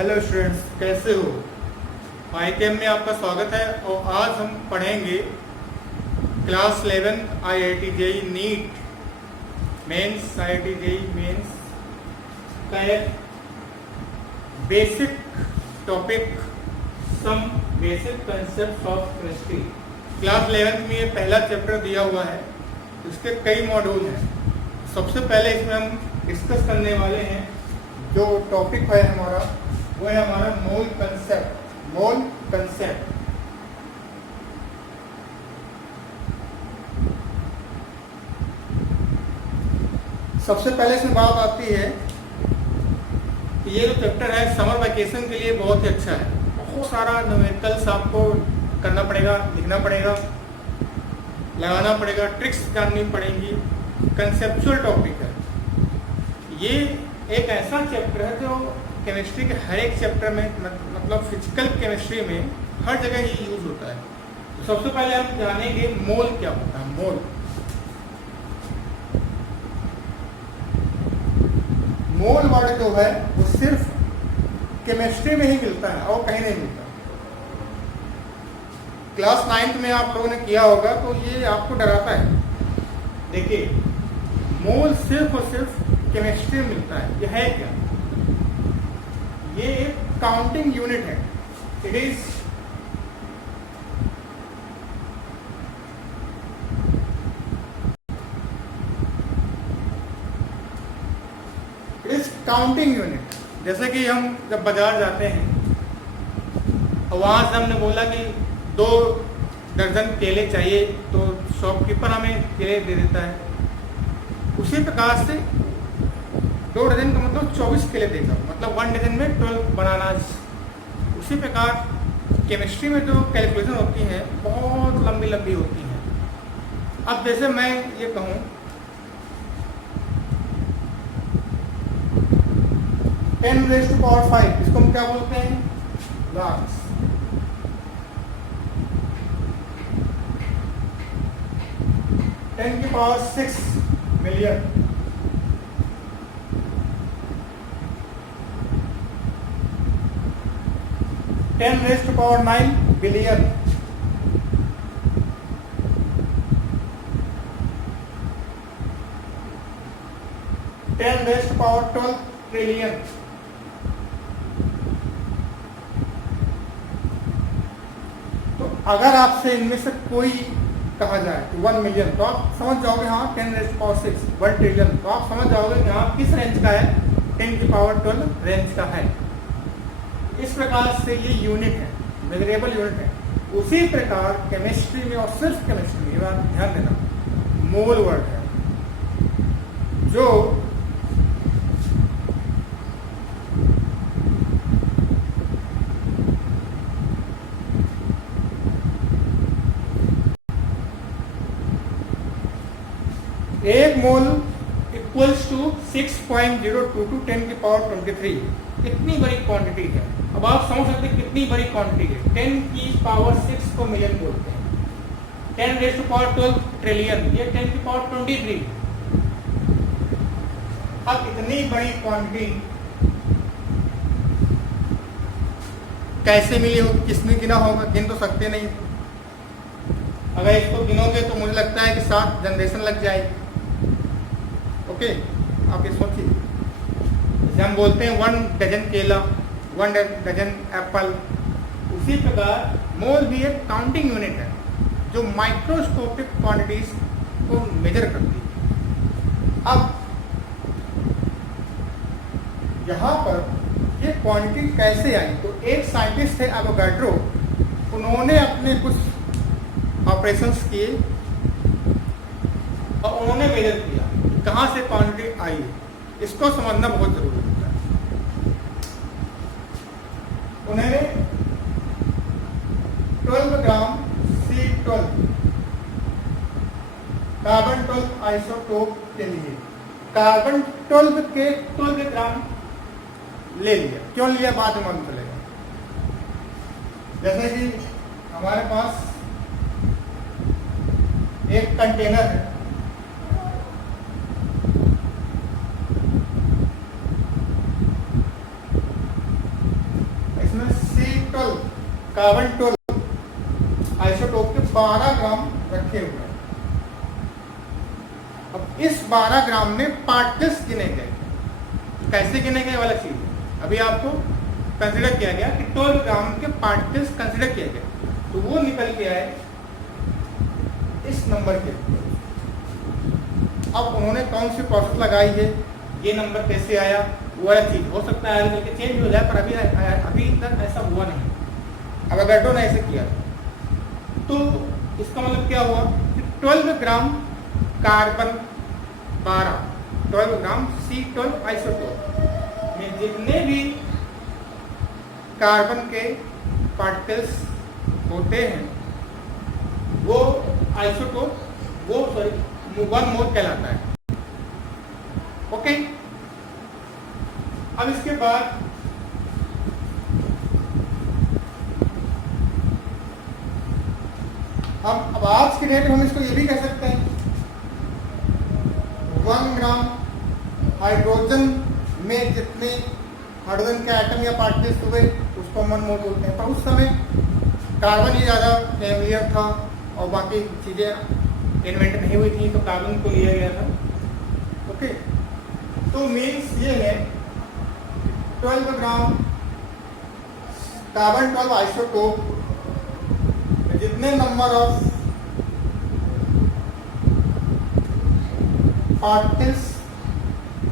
Hello students, कैसे हो? ITM में आपका स्वागत है। और आज हम पढ़ेंगे class 11 IIT JEE NEET mains, IIT JEE mains का एक basic topic, some basic concept of chemistry. Class 11 में ये पहला चैप्टर दिया हुआ है। इसके कई मॉड्यूल हैं। सबसे पहले इसमें हम डिस्कस करने वाले हैं, जो टॉपिक है हमारा, वो है हमारा मोल कंसेप्ट। मोल कंसेप्ट सबसे पहले इसमें बात आती है कि ये जो चैप्टर है समर वैकेशन के लिए बहुत ही अच्छा है। बहुत सारा न्यूमेरिकल्स आपको करना पड़ेगा, लिखना पड़ेगा, लगाना पड़ेगा, ट्रिक्स जाननी पड़ेंगी। कंसेप्चुअल टॉपिक है ये। एक ऐसा चैप्टर है जो केमिस्ट्री के हर एक चैप्टर में, मतलब फिजिकल केमिस्ट्री में हर जगह ही यूज होता है। तो सबसे पहले हम जानेंगे मोल क्या होता है। मोल वर्ड जो है वो सिर्फ केमिस्ट्री में ही मिलता है और कहीं नहीं मिलता। क्लास 9th में आप लोगों ने किया होगा तो ये आपको डराता है। देखिए, मोल सिर्फ और सिर्फ केमिस्ट्री में मिलता है। यह है क्या? ये एक काउंटिंग यूनिट है। It is counting unit. जैसे कि हम जब बाजार जाते हैं और वहां से हमने बोला कि 2 दर्जन केले चाहिए, तो शॉपकीपर हमें केले दे देता है। उसी प्रकार से 2 डजन का मतलब 24 केले देगा, मतलब 1 डजन में 12 बनानास। उसी प्रकार केमिस्ट्री में जो कैलकुलेशन होती हैं बहुत लंबी लंबी होती हैं। अब जैसे मैं ये कहूँ 10⁵, इसको हम क्या बोलते हैं? लाख्स। 10⁶ मिलियन। 10⁹ बिलियन। 10⁻12 ट्रिलियन। तो अगर आपसे इनमें से कोई कहा जाए कि 1 मिलियन, तो आप समझ जाओगे हाँ 10⁶, 1 ट्रिलियन, तो आप समझ जाओगे कि हाँ किस रेंज का है, 10⁻12 रेंज का है। इस प्रकार से ये यूनिट है, मेजरेबल यूनिट है। उसी प्रकार केमिस्ट्री में, और सिर्फ केमिस्ट्री में, ये बात ध्यान देना, मोल वर्ड है जो एक मोल इक्वल्स टू 6.022 10⁻23। कितनी बड़ी क्वांटिटी है। अब आप समझ सकते हैं कितनी बड़ी क्वांटिटी है। 10⁻6 को मिलियन बोलते हैं। 10⁻12 ट्रिलियन, ये 10⁻23। अब इतनी बड़ी क्वांटिटी कैसे मिली होगी, किसने गिना होगा? गिन तो सकते नहीं। अगर इसको गिनोगे तो मुझे लगता है कि 7 जनरेशन लग जाएगी। ओके, आप ये सोचिए। जैसे हम बोलते हैं 1 डजन केला, 1 डजन एप्पल, उसी प्रकार मोल भी एक काउंटिंग यूनिट है जो माइक्रोस्कोपिक क्वांटिटीज को मेजर करती है। अब यहाँ पर ये क्वांटिटी कैसे आई? तो एक साइंटिस्ट थे एवोगाड्रो, उन्होंने अपने कुछ ऑपरेशंस किए और उन्होंने मेजर किया कहाँ से क्वांटिटी आई है। इसको समझना बहुत जरूरी होता है। उन्होंने 12 ग्राम C12 कार्बन 12 आइसोटोप के लिए कार्बन 12 ग्राम ले लिया। क्यों लिया बाद में मालूम चलेगा। जैसे कि हमारे पास एक कंटेनर है, कार्बन 12 आइसोटोप के 12 ग्राम रखे हुए हैं। अब इस 12 ग्राम में पार्टिकल्स गिने गए। कैसे गिने गए वाला चीज है। अभी आपको कंसिडर किया गया कि 12 ग्राम के पार्टिकल्स कंसिडर किए गए, तो वो निकल के आए इस नंबर के। अब उन्होंने कौन सी प्रोसेस लगाई है, ये नंबर कैसे आया, वो वाला चीज हो सकता है आगे चल के चेंज हो जाए, पर अभी तक ऐसा हुआ नहीं। अब अगर ने ऐसे किया तो इसका मतलब क्या हुआ कि 12 ग्राम कार्बन 12 ग्राम C12 आइसोटोप में जितने भी कार्बन के पार्टिकल्स होते हैं वो आइसोटोप वो 1 मोल कहलाता है। ओके, अब इसके बाद अब आज के डेट में हम इसको ये भी कह सकते हैं 1 ग्राम हाइड्रोजन में जितने हाइड्रोजन के एटम या पार्टिकल्स हुए उसको 1 मोल बोलते हैं। पर उस समय कार्बन ही ज़्यादा फेमिलियर था और बाकी चीज़ें इन्वेंट नहीं हुई थी, तो कार्बन को लिया गया था। ओके, तो मीन्स ये है 12 ग्राम कार्बन 12 आइसोटोप जितने नंबर ऑफ पार्टिकल्स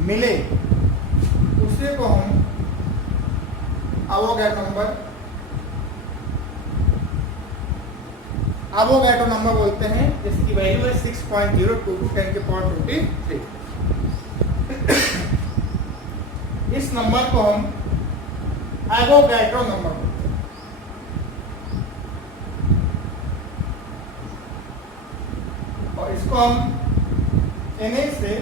मिले उसे को हम एवोगैड्रो नंबर बोलते हैं, जिसकी वैल्यू है 6.02 10 के पावर 23। इस नंबर को हम एवोगैड्रो नंबर बोलते हैं। और इसको हम Na से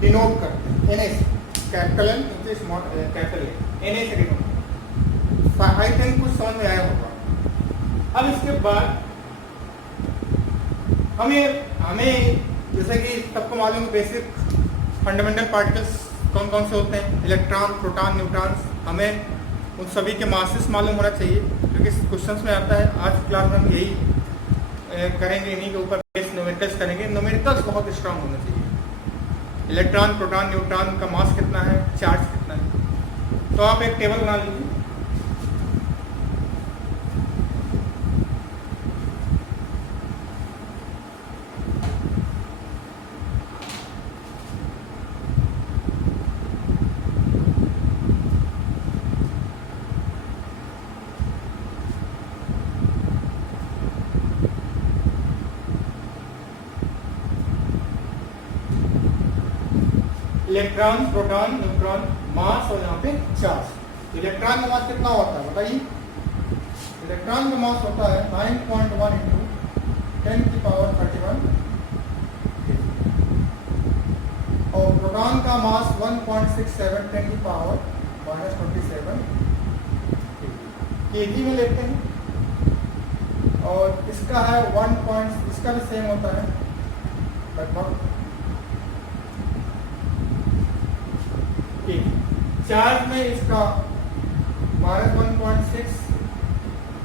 डिनोट करते हैं, Na से capital N into small capital A, Na से डिनोट। आई थिंक कुछ समझ में आया होगा। अब इसके बाद हमें जैसे कि सबको मालूम है बेसिक फंडामेंटल पार्टिकल्स कौन कौन से होते हैं, इलेक्ट्रॉन, प्रोटॉन, न्यूट्रॉन्स। हमें उन सभी के मासेस मालूम होना चाहिए, क्योंकि क्वेश्चंस में आता है। आज क्लास में हम यही करेंगे, इन्हीं के ऊपर बेस न्यूमेरिकल्स करेंगे। न्यूमेरिकल्स बहुत स्ट्रांग होना चाहिए। इलेक्ट्रॉन, प्रोटॉन, न्यूट्रॉन का मास कितना है, चार्ज कितना है। तो आप एक टेबल बना लीजिए। इलेक्ट्रॉन, प्रोटॉन, न्यूट्रॉन, मास और यहाँ पे चार्ज। इलेक्ट्रॉन का मास कितना होता है बताइए। इलेक्ट्रॉन का मास होता है 9.1 इंटू 10 की पावर 31 और प्रोटॉन का मास 1.67 10 की पावर -27 केजी में लेते हैं। और इसका है 1. इसका भी सेम होता है लगभग। चार्ज में इसका -1.6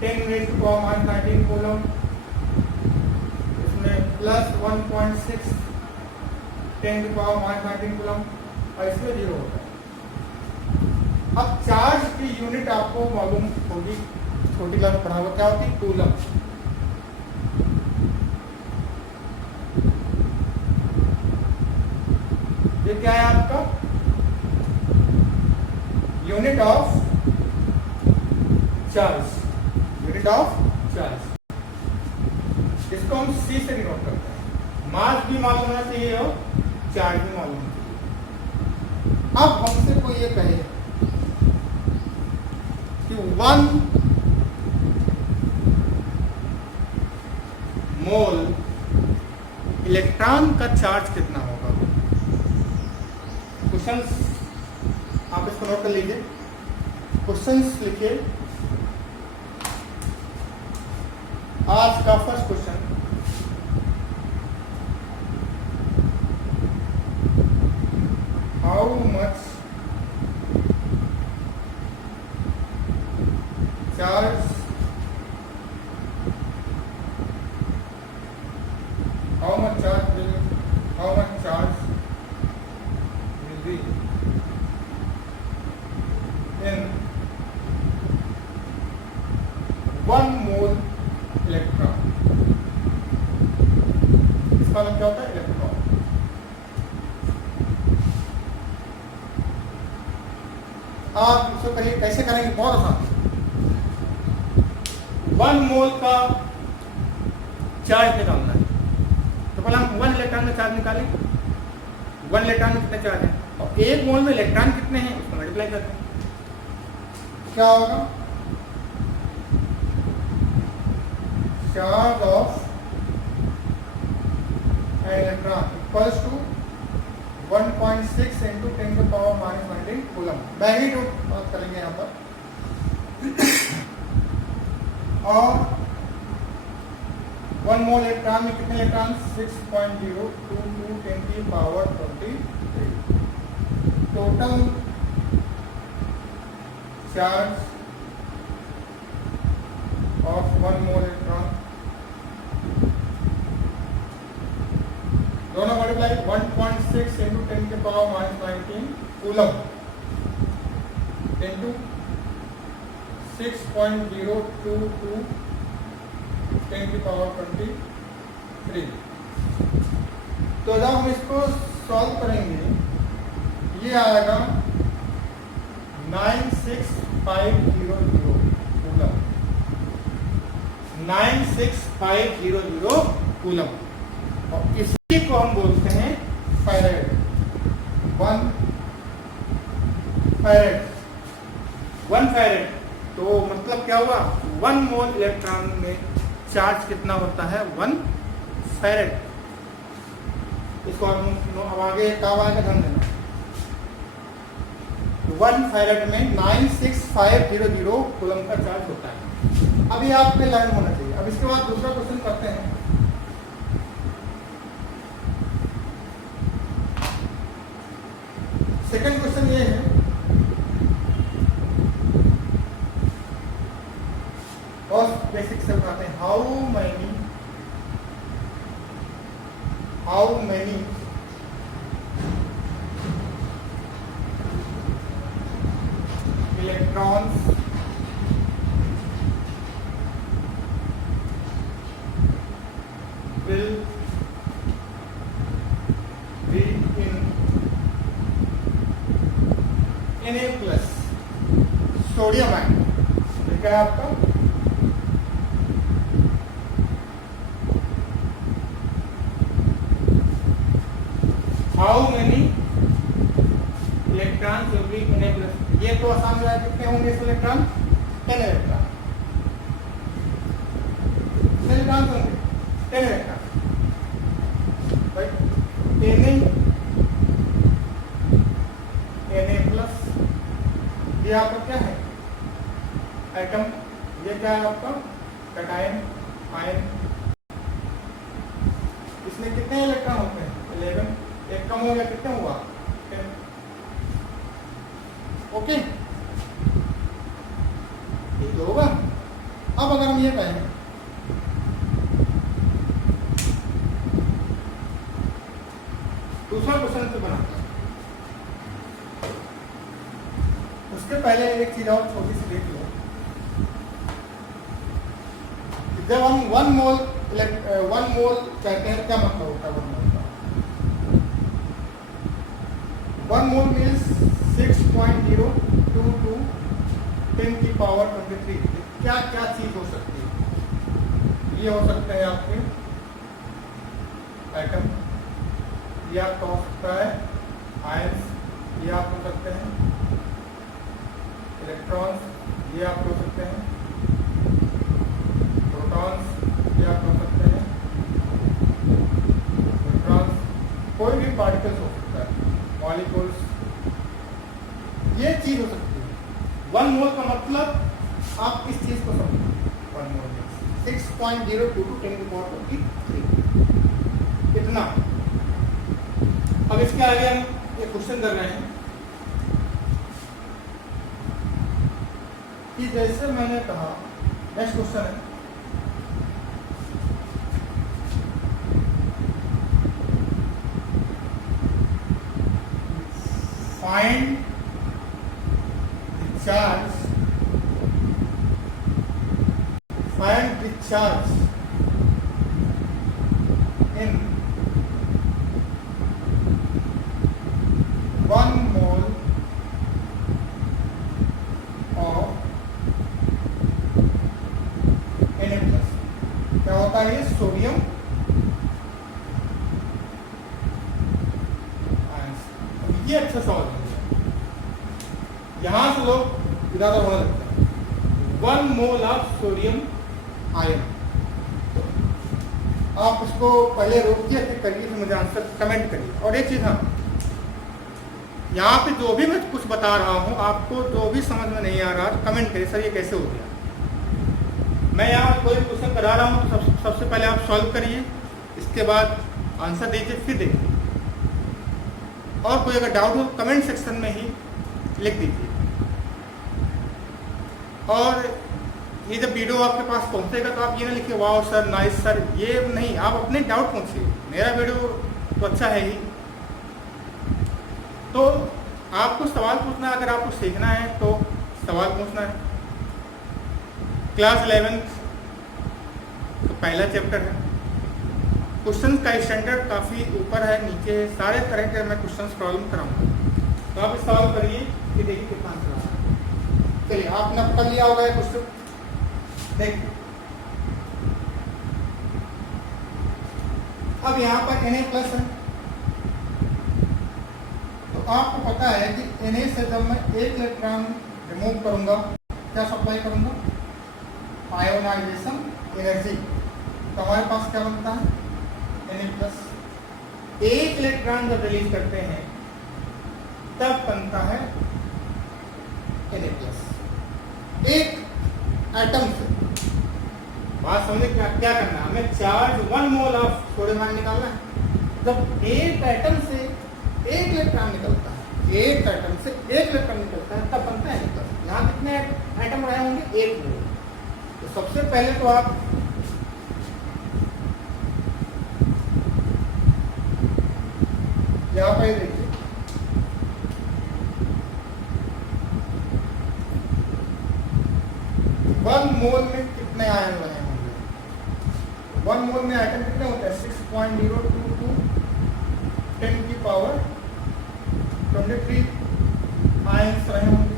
10⁻⁻³ कूलम, इसमें +1.6 10⁻⁻³ कूलम और इसमें 0 होता है। अब चार्ज की यूनिट आपको मालूम होगी, छोटी क्लास में पढ़ा हुआ, क्या होती है, कूलम। ये क्या है आपका unit of charge, unit of charge. इसको हम C से डिनोट करते हैं। मास भी मालूम होना चाहिए और चार्ज भी मालूम होना चाहिए। अब हमसे कोई ये कहे कि 1 मोल इलेक्ट्रॉन का चार्ज कितना होगा। क्वेश्चंस आप इसको नोट कर लीजिए। क्वेश्चंस लिखिए। आज का first question, how much charge आप इसको करिए, कैसे करेंगे, बहुत आसान। 1 मोल का चार्ज निकालना है, तो पहले हम 1 इलेक्ट्रॉन का चार्ज निकालें। 1 इलेक्ट्रॉन में कितने चार्ज हैं और 1 मोल में इलेक्ट्रॉन कितने हैं उसको मल्टीप्लाई करते हैं। क्या होगा, charge of an electron equals to 1.6 into 10⁻⁻19 coulomb. Magnitude बात करेंगे यहाँ पर। और 1 मोल इलेक्ट्रॉन में कितने electron, 6.022 10⁻23। Total charge of 1 mole electron, दोनों मल्टीप्लाई 1.6 इंटू 10⁻⁻19 कूलम इंटू 6.022 10⁻23। तो जब हम इसको सॉल्व करेंगे ये आएगा 96500 कूलम, 96500 कूलम। और इसी को हम बोलते हैं फैरेड। 1 farad, 1 farad. तो मतलब क्या हुआ, 1 मोल इलेक्ट्रॉन में चार्ज कितना होता है, 1 फैरेड। इसको अब आगे कब आएगा ध्यान देना। 1 फैरेड में 96500 कूलम का चार्ज होता है। अभी आपके लाइन होना चाहिए। अब इसके बाद दूसरा क्वेश्चन करते हैं। सेकंड क्वेश्चन ये है, और बेसिक से बताते हैं, how many electrons will be in Na plus sodium ion. क्या है आपका, how many electron will be Na plus। ये तो आसान है, कितने होंगे इस इलेक्ट्रॉन, 10 इलेक्ट्रॉन। कितने इलेक्ट्रॉन होंगे, 10 इलेक्ट्रॉन। Na प्लस, ये आपका क्या है, एटम। ये क्या है आपका, कैटायन आयन। इसमें कितने इलेक्ट्रॉन होते हैं, 11। एक कम हो गया, कितने हुआ, 10। ओके, ये तो होगा। अब अगर हम ये कहें दूसरा क्वेश्चन से बनाते हैं, उसके पहले एक चीज और छोटी सी देख लो। जब हम 1 मोल कहते हैं, क्या मतलब होता है 1 मोल का। 1 मोल मीन्स 6.022 10⁻23। क्या क्या चीज हो सकती है, ये हो सकते हैं आपके एटम, ये आपका हो सकता है आयंस, ये आप हो सकते हैं इलेक्ट्रॉन्स, ये आप हो सकते हैं प्रोटॉन्स, ये आप हो सकते हैं न्यूट्रॉन्स, कोई भी पार्टिकल्स हो सकता है, मॉलिक्यूल्स, ये चीज हो सकती है। 1 मोल का मतलब आप किस चीज को समझें, 1 मोल 6.022 10⁻23 इतना। अब इसके आगे हम एक क्वेश्चन कर रहे हैं कि जैसे मैंने कहा, नेक्स्ट क्वेश्चन है, find the charge in 1 mole ये अच्छा सवाल है, यहाँ से लोग ज़्यादा होने लगता है। 1 मोल ऑफ सोडियम आयन, आप उसको पहले रोकिए फिर करिए, फिर मुझे आंसर कमेंट करिए। और एक चीज़, हाँ, यहाँ पे जो भी मैं कुछ बता रहा हूँ आपको जो भी समझ में नहीं आ रहा कमेंट करिए, सर ये कैसे हो गया। मैं यहाँ कोई क्वेश्चन करा रहा हूँ तो सबसे पहले आप सॉल्व करिए, इसके बाद आंसर दीजिए, फिर देखिए। और कोई अगर डाउट हो कमेंट सेक्शन में ही लिख दीजिए। और ये जब वीडियो आपके पास पहुँचेगा तो आप ये ना लिखिए वाह सर, नाइस सर, ये नहीं, आप अपने डाउट पूछिए। मेरा वीडियो तो अच्छा है ही, तो आपको सवाल पूछना है। अगर आपको सीखना है तो सवाल पूछना है। क्लास 11th का पहला चैप्टर है। क्वेश्चन का स्टैंडर्ड काफ़ी ऊपर है, नीचे है, सारे तरह के मैं क्वेश्चन प्रॉब्लम कराऊंगा, तो आप सॉल्व करिए कि देखिए कितना आंसर आ रहा है। चलिए, आपने पढ़ लिया होगा ये क्वेश्चन, देखिए। अब यहाँ पर Na+ है, तो आपको पता है कि Na से जब मैं एक इलेक्ट्रॉन रिमूव करूंगा, क्या सप्लाई करूंगा? Ionisation energy. तो हमारे पास क्या बनता है? Na+। एक इलेक्ट्रॉन जब रिलीज करते हैं तब बनता है Na+। एक एटम से, बात समझे क्या करना है हमें? Charge 1 mole of sodium ion निकालना है। जब एक एटम से एक इलेक्ट्रॉन निकलता है, एक एटम से एक इलेक्ट्रॉन निकलता है, तब बनता है Na+। यहाँ कितने एटम रहे होंगे? 1 मोल। तो सबसे पहले तो आप यहाँ पर देखिए, वन मोल में कितने आयन बने होंगे? 1 मोल में आयतन कितने होते हैं? 6.022 10 की पावर 23 आयन रहे होंगे।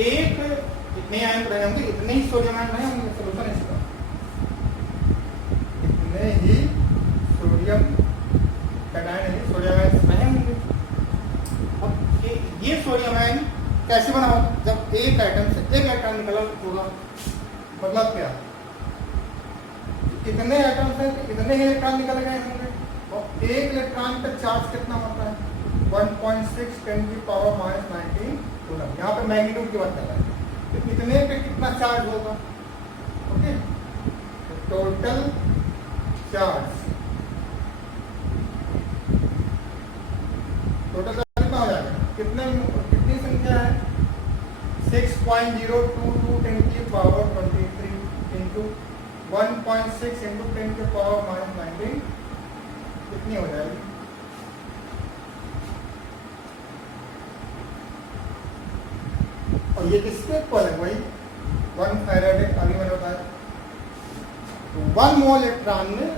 एक कितने आयन रहे होंगे? इतने ही सोडियम आयन रहे होंगे। सोल्यूशन इसका, इतने ही सोडियम कैटायन सोडियम आयन रहे होंगे। अब ये सोडियम आयन कैसे बना होगा? जब एक एटम से एक इलेक्ट्रॉन निकला होगा, मतलब क्या? कितने एटम से कितने ही इलेक्ट्रॉन निकल गए होंगे, और एक इलेक्ट्रॉन का चार्ज कितना होता है? 1.6 10 की पावर -19 कूलम। यहाँ पे मैग्नीट्यूड की बात कर रहा है, तो कितने पे कितना चार्ज होगा? Okay, total charge, total charge कितना हो जाएगा? कितनी संख्या है? 6.022 10 की पावर 23 इंटू 1.6 इंटू 10 की पावर -19 कितनी हो जाएगी? और ये किसके इक्वल है? वही 1 फैराड, अभी मैंने बताया। तो 1 मोल इलेक्ट्रॉन में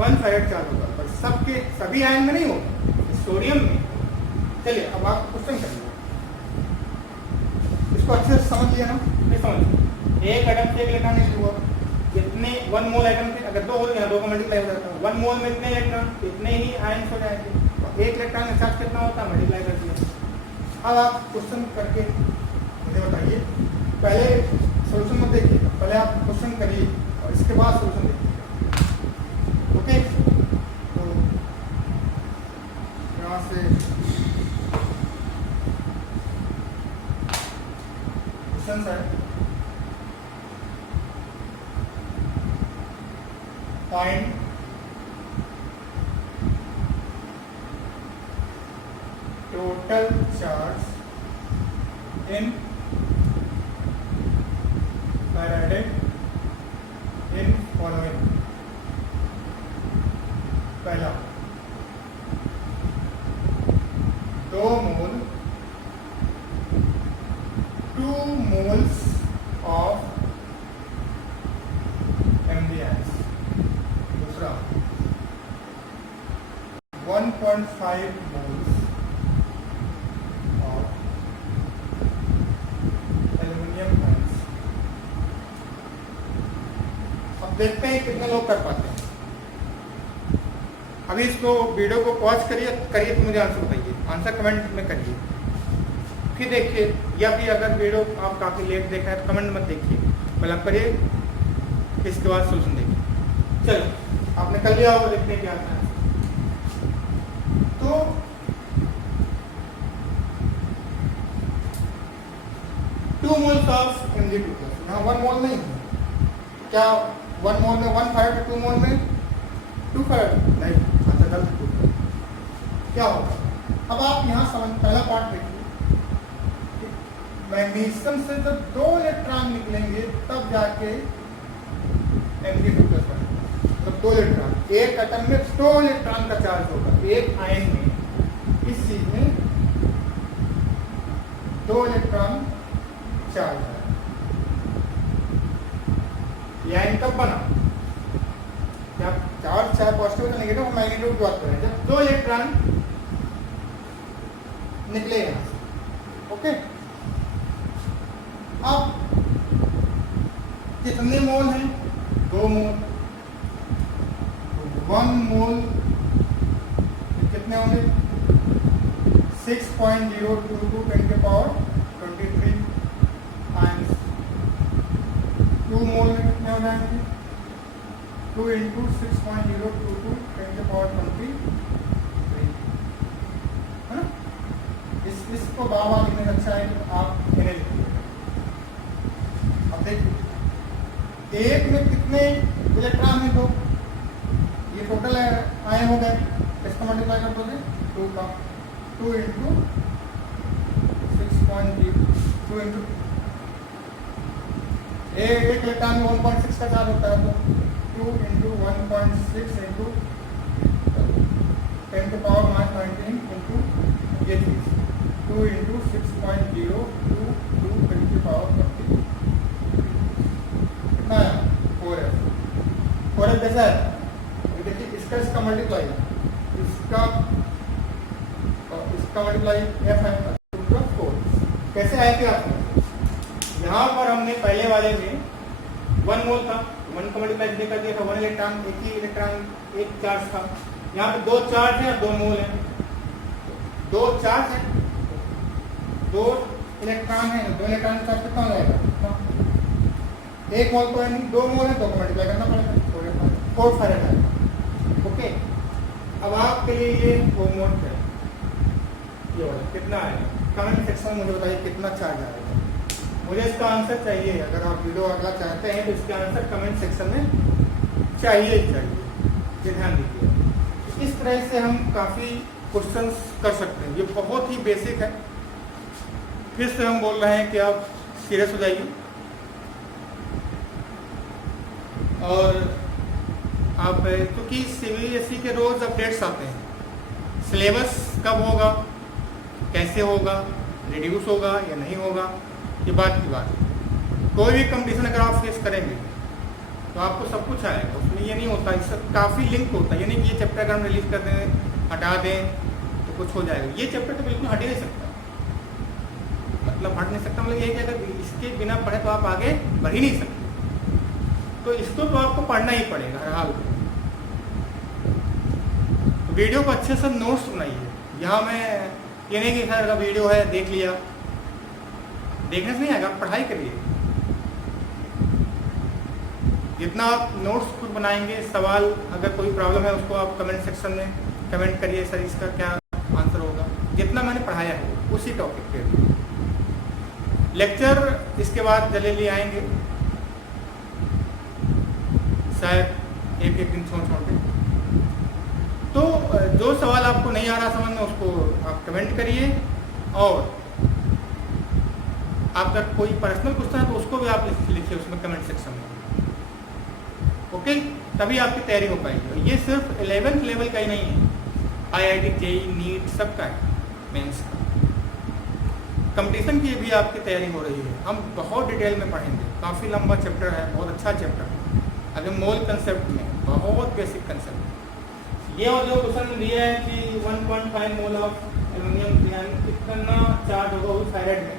1 फैराड चार्ज होगा, पर सबके सभी आयन में नहीं होगा, सोडियम में। चलिए, अब आप क्वेश्चन करिए, इसको अच्छे से समझ लिया ना? नहीं समझ? एक एटम से एक इलेक्ट्रॉन नहीं हुआ, कितने 1 मोल आइटम से अगर 2 हो गए, 2 का मल्टीप्लाई हो जाता है। 1 मोल में इतने इलेक्ट्रॉन, इतने ही आयन हो जाएंगे। तो एक इलेक्ट्रॉन का चार्ज कितना होता है? मल्टीप्लाई कर दिया। अब आप क्वेश्चन करके मुझे बताइए। पहले सोल्यूशन मत देखिए, पहले आप क्वेश्चन करिए और इसके बाद सोल्यूशन देखिए। ओके, तो यहाँ से क्वेश्चन है, find total charge in Faraday in following। पहला, 2 मोल 2 moles of MDS। दूसरा, 1.5 moles देखते हैं कितने लोग कर पाते हैं। अभी इसको वीडियो को पॉज करिए तो मुझे आंसर बताइए, आंसर कमेंट में करिए, फिर देखिए, या फिर अगर वीडियो आप काफ़ी लेट देखा है तो कमेंट मत देखिए, पहले आप करिए, इसके बाद सोल्यूशन देखिए। चलो आपने कर लिया होगा, देखने क्या आता है। तो 2 मोल्स ऑफ Mg2+, यहाँ 1 मोल नहीं है क्या, 1 मोल में 1 फैराड, 2 मोल में 2 फैराड नहीं, अच्छा गलत क्या होगा। अब आप यहाँ पहला पार्ट देखिए, मैग्नीशियम से जब 2 इलेक्ट्रॉन निकलेंगे तब जाके Mg2+ बनेगा। मतलब 2 इलेक्ट्रॉन, एक एटम में 2 इलेक्ट्रॉन का चार्ज होगा, एक आयन में, इस चीज में 2 इलेक्ट्रॉन चार्ज है। ये आयन कब बना, क्या चार्ज चाहे पॉजिटिव या नेगेटिव, मैग्नीट्यूड की बात करें, जब 2 इलेक्ट्रॉन निकले यहां से। ओके, अब कितने मोल हैं, 2 मोल, 1 मोल कितने होंगे, 6.022 10 के पावर 23 टाइम्स 2 मोल में कितने हो जाएंगे, 2 इंटू 6.022 10 के पावर 23, है ना। इसको बाबा लिखने अच्छा है कि आप इन्हें लिखिए। अब देखिए एक में कितने इलेक्ट्रॉन हैं, 2, ये टोटल आए हो गए, इसका मल्टीप्लाई कर दोगे 2 का, 2 इंटू 6.0 2 इंटू एक इलेक्ट्रॉन में 1.6 का चार्ज होता है, तो 2 इंटू 1.6 इंटू 10 के पावर -19 इंटू ये चीज 2 इंटू 6.022 10 के पावर 30 कितना है, 4f कैसा है, देखिए इसका मल्टीप्लाई, इसका मल्टीप्लाई f है 4, कैसे आया कि आप यहाँ पर हमने पहले वाले में 1 मोल था, 1 का मल्टीप्लाई कर दिया था, 1 इलेक्ट्रॉन, एक ही इलेक्ट्रॉन एक चार्ज था, यहाँ पे 2 चार्ज है और 2 मोल है, 2 चार्ज है 2 इलेक्ट्रॉन है, 2 इलेक्ट्रॉन का चार्ज कितना हो जाएगा, 1 मोल तो है नहीं, 2 मोल है, 2 को मल्टीप्लाई करना पड़ेगा, 4 फैराड है। ओके, अब आपके लिए ये होमवर्क है, ये वाला कितना आएगा, कमेंट सेक्शन में मुझे बताइए कितना चार्ज आएगा, मुझे इसका आंसर चाहिए। अगर आप वीडियो अगला चाहते हैं तो इसका आंसर कमेंट सेक्शन में चाहिए, ये ध्यान दीजिए। इस तरह से हम काफ़ी क्वेश्चंस कर सकते हैं, ये बहुत ही बेसिक है। फिर से हम बोल रहे हैं कि आप सीरियस हो जाइए और आप, क्योंकि CBSE के रोज अपडेट्स आते हैं, सिलेबस कब होगा, कैसे होगा, रिड्यूस होगा या नहीं होगा, ये बात की बात है। कोई भी कंपटीशन अगर आप फेस करेंगे तो आपको सब कुछ आएगा, उसमें ये नहीं होता, इससे काफ़ी लिंक होता है, यानी कि ये चैप्टर अगर हम रिलीज कर दें, हटा दें तो कुछ हो जाएगा, ये चैप्टर तो बिल्कुल हट ही नहीं सकता, मतलब हट नहीं सकता, मतलब ये कि अगर इसके बिना पढ़े तो आप आगे बढ़ ही नहीं सकते, तो इसको तो आपको पढ़ना ही पड़ेगा हर हाल में। तो वीडियो को अच्छे से नोट्स बनाइए, यहाँ मैं ये नहीं कि सर वीडियो है देख लिया, देखने से नहीं आएगा, पढ़ाई करिए। जितना आप नोट्स खुद बनाएंगे, सवाल अगर कोई प्रॉब्लम है उसको आप कमेंट सेक्शन में कमेंट करिए, सर इसका क्या आंसर होगा, जितना मैंने पढ़ाया है उसी टॉपिक पे। लेक्चर इसके बाद जल्दी आएंगे, शायद एक दिन छोड़ के। तो जो सवाल आपको नहीं आ रहा समझ में उसको आप कमेंट करिए, और आपका कोई पर्सनल क्वेश्चन है तो उसको भी आप लिखिए उसमें कमेंट सेक्शन में। ओके, तभी आपकी तैयारी हो पाएगी। ये सिर्फ 11th लेवल का ही नहीं है, IIT JEE नीट सबका है, मेंस का, कंपटीशन की भी आपकी तैयारी हो रही है। हम बहुत डिटेल में पढ़ेंगे, काफ़ी लंबा चैप्टर है, बहुत अच्छा चैप्टर है। अभी मोल कंसेप्ट में बहुत बेसिक कंसेप्ट, ये और जो क्वेश्चन दिया है कि 1.5 मोल ऑफ एल्यूमिनियम कितना चार्ज होगा वो थायराइड में,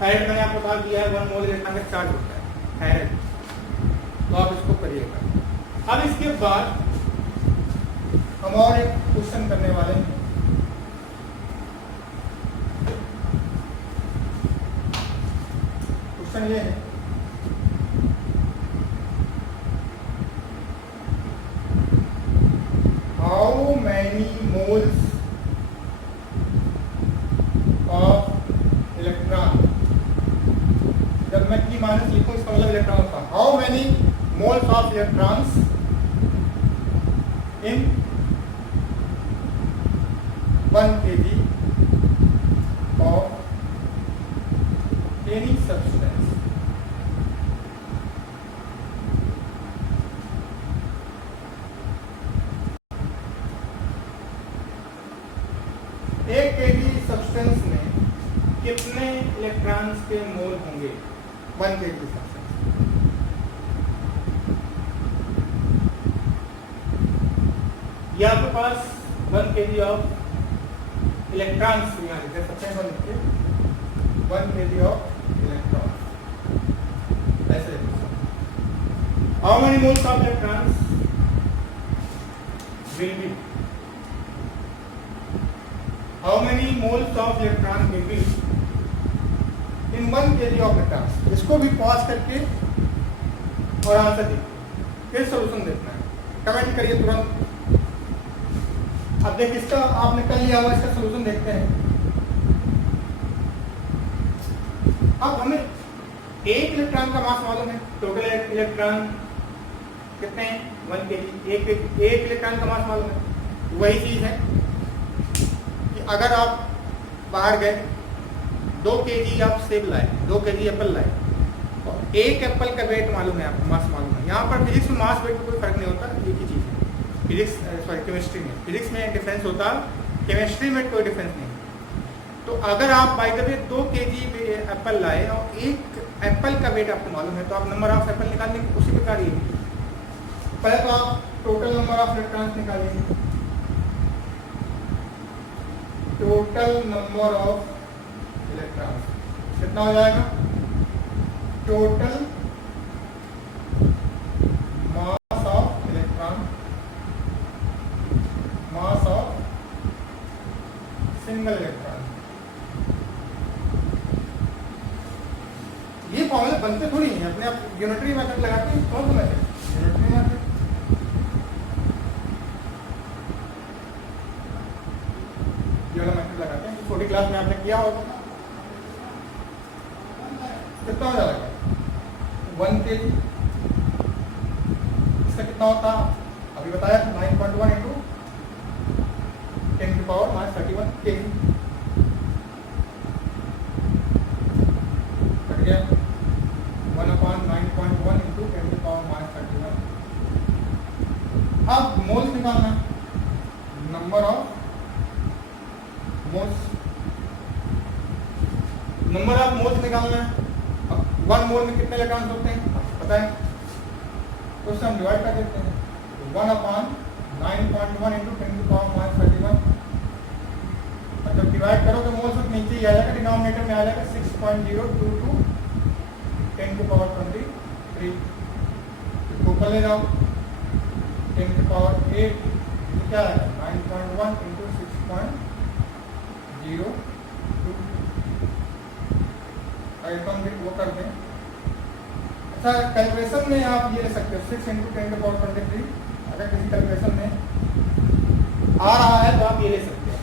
थायराइड मैंने आपको बता दिया है 1 मोल इलेक्ट्रॉन का चार्ज होता है थायराइड, तो आप इसको करिएगा। अब इसके बाद हम और एक क्वेश्चन करने वाले हैं। क्वेश्चन ये है, how many moles of electron, जब मैं T माइनस लिखूं इसका मतलब इलेक्ट्रॉन का, how many moles of electrons in 1 kg of any substance, एक kg सब्सटेंस में कितने इलेक्ट्रॉन्स के मोल होंगे 1 kg सब्सटेंस। ये आपके पास 1 kg ऑफ इलेक्ट्रॉन्स यहाँ लिख सकते हैं, 1 kg ऑफ इलेक्ट्रॉन्स, ऐसे how many moles of electrons will be, how many moles of electron will be in 1 kg of electrons. इसको भी पॉज करके और आंसर देखिए, फिर सोल्यूशन देखना है, कमेंट करिए तुरंत। अब देखिए इसका आपने कर लिया हुआ, इसका सोल्यूशन देखते हैं। अब हमें एक इलेक्ट्रॉन का मास मालूम है, टोटल इलेक्ट्रॉन कितने हैं 1 kg, एक इलेक्ट्रॉन का मास मालूम है। वही चीज है कि अगर आप बाहर गए 2 kg आप सेब लाए, 2 kg एप्पल लाए, और एक एप्पल का वेट मालूम है आपको, मास मालूम है। यहाँ पर फिजिक्स में मास वेट में कोई फर्क नहीं होता, एक ही चीज है। फिजिक्स केमिस्ट्री में, फिजिक्स में डिफरेंस होता, केमिस्ट्री में कोई डिफरेंस नहीं। तो अगर आप by the way 2 kg Apple लाए और एक एप्पल का वेट आपको मालूम है, तो आप नंबर ऑफ एप्पल निकालने की उसी प्रकार ही पहले तो आप टोटल नंबर ऑफ इलेक्ट्रॉन्स निकालिए, टोटल नंबर ऑफ इलेक्ट्रॉन्स कितना हो जाएगा, total mass of electron, mass of single electron. ये फॉर्मूले बनते थोड़ी हैं अपने आप, यूनिटरी मेथड लगाते हैं, कौन सा मेथड, यूनिटरी मेथड। ये वाला मेथड लगाते हैं, छोटी क्लास में आपने किया होगा। कितना हो जाएगा 1 kg, इसका कितना होता अभी बताया 9.1 इंटू 10 की पावर -31 kg, कट गया 1/9.1 इंटू 10 की पावर -31। अब मोल्स निकालना, number of moles, number of moles निकालना है। 1 मोल में कितने इलेक्ट्रॉन्स होते हैं पता है, तो उससे हम डिवाइड कर देते हैं, 1/9.1 इंटू 10 की पावर -31। और जब डिवाइड करो तो मोल्स में नीचे ही आ जाएगा, डिनोमिनेटर में आ जाएगा 6.022 10 की पावर 23। इसको ऊपर ले जाओ 10 की पावर 8, तो क्या है 9.1 इंटू 6.022, वो कर दें। अच्छा कैलकुलेशन में आप ये ले सकते हो 6 इंटू 10 की पावर 23, अगर किसी कैलकुलेशन में आ रहा है तो आप ये ले सकते हैं,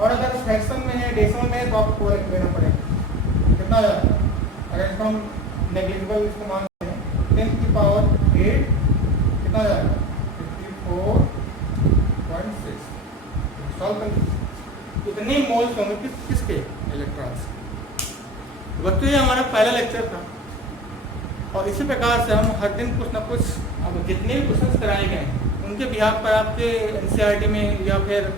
और अगर फ्रैक्शन में है, डेसिमल में है, तो आपको लेना पड़ेगा। कितना आ जाएगा, अगर इसको हम नेग्लिजिबल इसको मान लेते हैं 10 की पावर 8, कितना आ जाएगा 54.6। सॉल्व कर लीजिए, इतने मोल्स होंगे किसके, इलेक्ट्रॉन्स। बच्चों ये हमारा पहला लेक्चर था, और इसी प्रकार से हम हर दिन कुछ ना कुछ, अब जितने भी क्वेश्चंस कराए गए हैं उनके बिहार पर आपके एनसीईआरटी में या फिर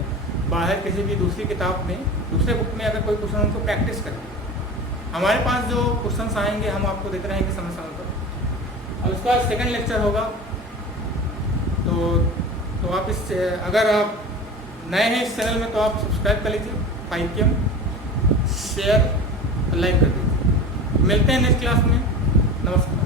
बाहर किसी भी दूसरी किताब में, दूसरे बुक में अगर कोई क्वेश्चन उनको प्रैक्टिस करें। हमारे पास जो क्वेश्चंस आएंगे हम आपको देते रहेंगे समय समय पर। और उसके बाद सेकंड लेक्चर होगा, तो आप इस, अगर आप नए हैं इस चैनल में तो आप सब्सक्राइब कर लीजिए, 5PM शेयर लाइक कर दीजिए। मिलते हैं नेक्स्ट क्लास में, नमस्कार।